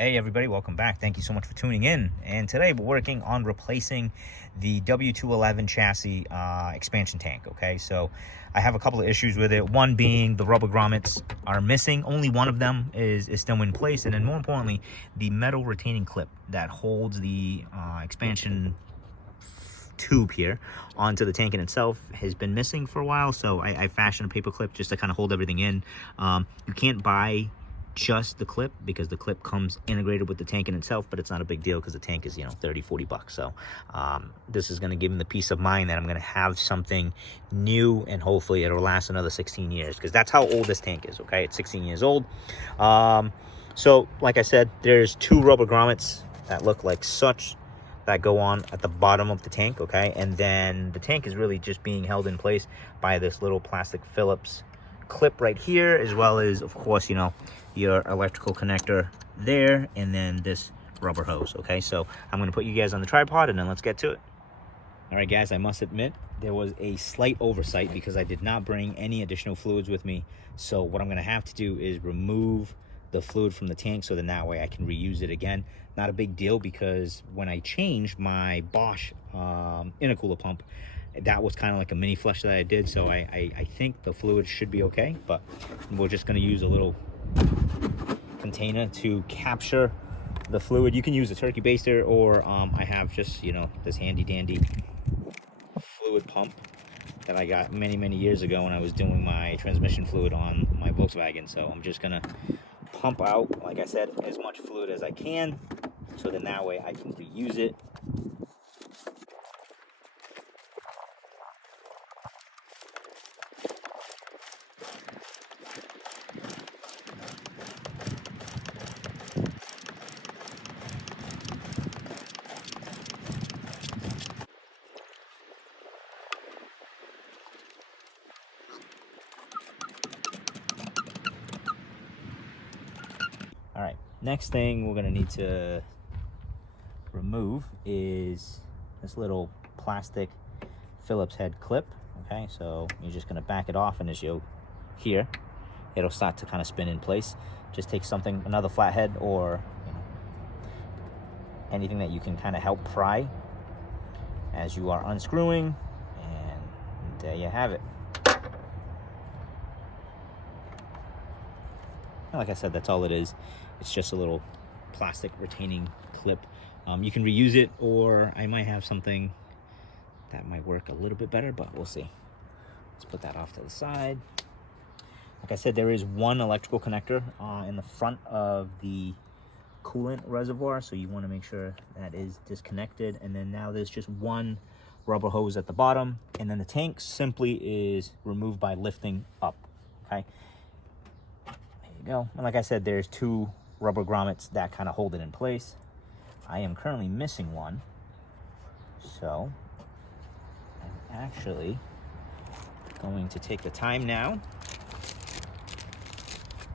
Hey everybody, welcome back. Thank you so much for tuning in. And today we're working on replacing the W211 chassis expansion tank. Okay, so I have a couple of issues with it. One being the rubber grommets are missing. Only one of them is still in place. And then more importantly, the metal retaining clip that holds the expansion tube here onto the tank in itself has been missing for a while. So I fashioned a paper clip just to kind of hold everything in. You can't buy just the clip because the clip comes integrated with the tank in itself, but it's not a big deal because the tank is, 30-40 bucks. So this is going to give me the peace of mind that I'm going to have something new, and hopefully it'll last another 16 years, because that's how old this tank is. Okay, it's 16 years old. So like I said, there's two rubber grommets that look like such that go on at the bottom of the tank. Okay, and then the tank is really just being held in place by this little plastic Phillips clip right here, as well as, of course, your electrical connector there, and then this rubber hose. Okay, so I'm going to put you guys on the tripod and then let's get to it. All right guys, I must admit there was a slight oversight because I did not bring any additional fluids with me. So what I'm going to have to do is remove the fluid from the tank, so then that way I can reuse it again. Not a big deal, because when I changed my Bosch intercooler pump, that was kind of like a mini flush that I did, so I think the fluid should be okay. But we're just going to use a little container to capture the fluid. You can use a turkey baster, or I have just this handy dandy fluid pump that I got many years ago when I was doing my transmission fluid on my Volkswagen. So I'm just gonna pump out, like I said, as much fluid as I can, so then that way I can reuse it. All right, next thing we're gonna need to remove is this little plastic Phillips head clip. Okay, so you're just gonna back it off, and as you'll hear, it'll start to kind of spin in place. Just take something, another flathead, or anything that you can kind of help pry as you are unscrewing, and there you have it. Like I said, that's all it is. It's just a little plastic retaining clip. You can reuse it, or I might have something that might work a little bit better, but we'll see. Let's put that off to the side. Like I said, there is one electrical connector in the front of the coolant reservoir, so you want to make sure that is disconnected. And then now there's just one rubber hose at the bottom, and then the tank simply is removed by lifting up. Okay, there you go. And like I said, there's two rubber grommets that kind of hold it in place. I am currently missing one, so I'm actually going to take the time now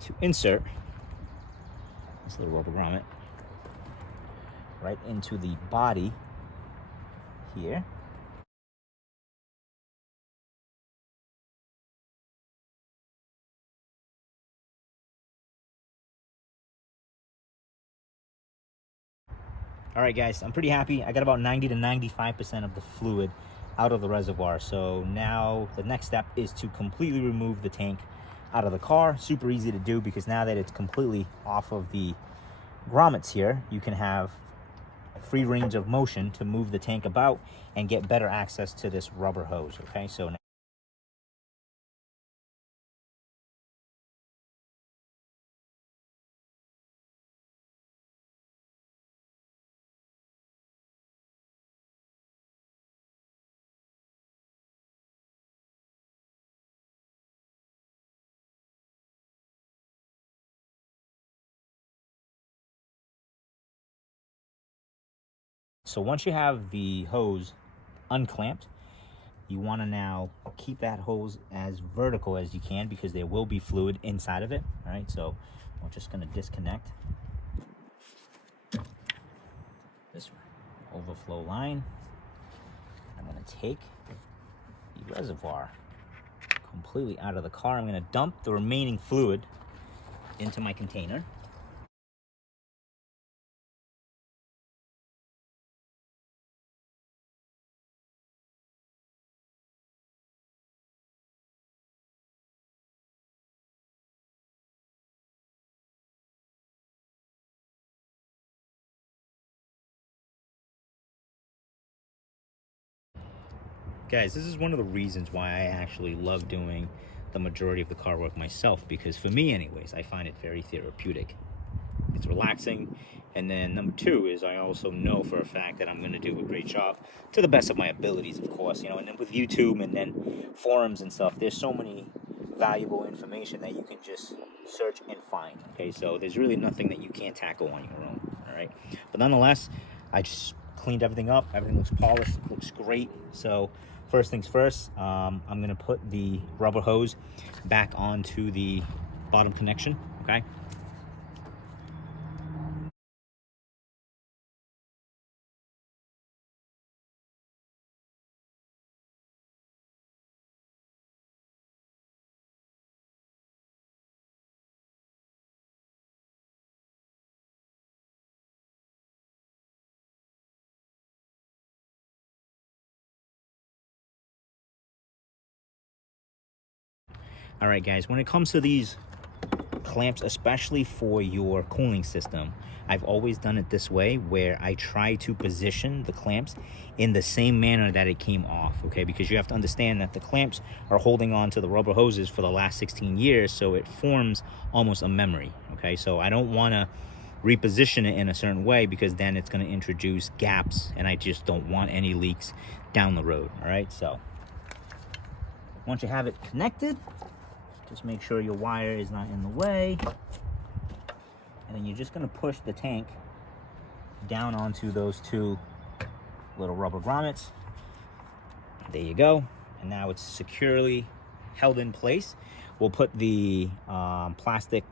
to insert this little rubber grommet right into the body here. All right guys, I'm pretty happy. I got about 90 to 95% of the fluid out of the reservoir. So now the next step is to completely remove the tank out of the car. Super easy to do, because now that it's completely off of the grommets here, you can have free range of motion to move the tank about and get better access to this rubber hose. Okay, so now so once you have the hose unclamped, you want to now keep that hose as vertical as you can, because there will be fluid inside of it. All right, so we're just going to disconnect this overflow line. I'm going to take the reservoir completely out of the car. I'm going to dump the remaining fluid into my container. Guys, this is one of the reasons why I actually love doing the majority of the car work myself, because for me anyways, I find it very therapeutic. It's relaxing. And then number two is I also know for a fact that I'm going to do a great job to the best of my abilities, of course, you know. And then with YouTube and then forums and stuff, there's so many valuable information that you can just search and find. Okay, so there's really nothing that you can't tackle on your own. All right, but nonetheless, I just cleaned everything up. Everything looks polished, looks great. So first things first, I'm going to put the rubber hose back onto the bottom connection. Okay. All right, guys, when it comes to these clamps, especially for your cooling system, I've always done it this way, where I try to position the clamps in the same manner that it came off, okay? Because you have to understand that the clamps are holding on to the rubber hoses for the last 16 years, so it forms almost a memory, okay? So I don't want to reposition it in a certain way, because then it's going to introduce gaps, and I just don't want any leaks down the road. All right, so once you have it connected, just make sure your wire is not in the way. And then you're just going to push the tank down onto those two little rubber grommets. There you go. And now it's securely held in place. We'll put the plastic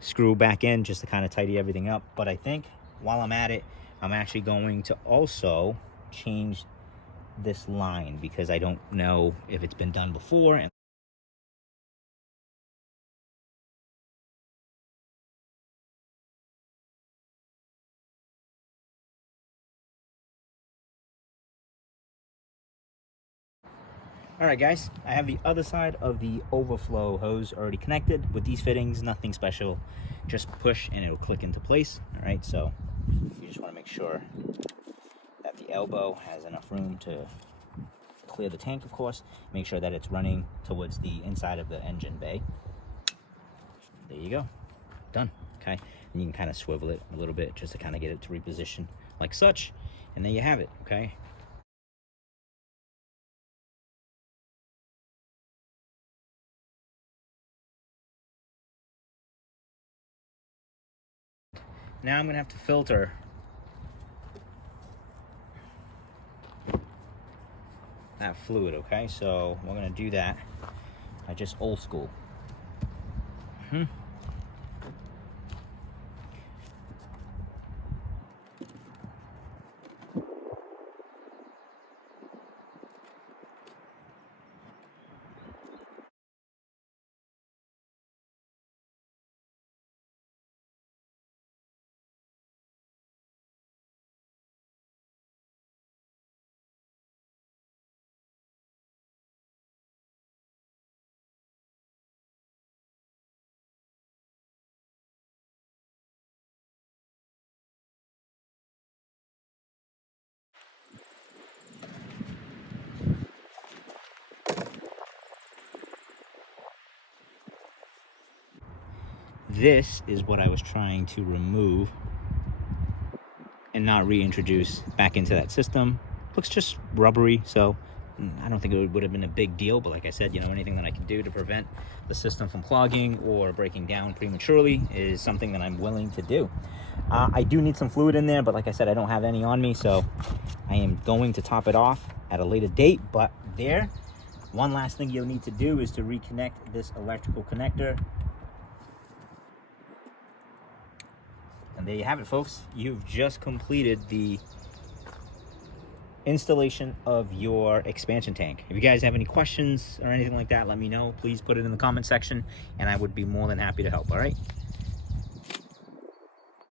screw back in just to kind of tidy everything up. But I think while I'm at it, I'm actually going to also change this line, because I don't know if it's been done before. And all right, guys, I have the other side of the overflow hose already connected. With these fittings, nothing special, just push and it'll click into place. All right, so you just want to make sure that the elbow has enough room to clear the tank, of course. Make sure that it's running towards the inside of the engine bay. There you go, done. Okay, and you can kind of swivel it a little bit just to kind of get it to reposition like such, and there you have it. Okay. Now I'm gonna have to filter that fluid, okay? So we're gonna do that. I just old school. This is what I was trying to remove and not reintroduce back into that system. Looks just rubbery, so I don't think it would have been a big deal, but like I said, you know, anything that I can do to prevent the system from clogging or breaking down prematurely is something that I'm willing to do. I do need some fluid in there, but like I said, I don't have any on me, so I am going to top it off at a later date. But there, one last thing you'll need to do is to reconnect this electrical connector. And there you have it, folks. You've just completed the installation of your expansion tank. If you guys have any questions or anything like that, let me know. Please put it in the comment section, and I would be more than happy to help. All right.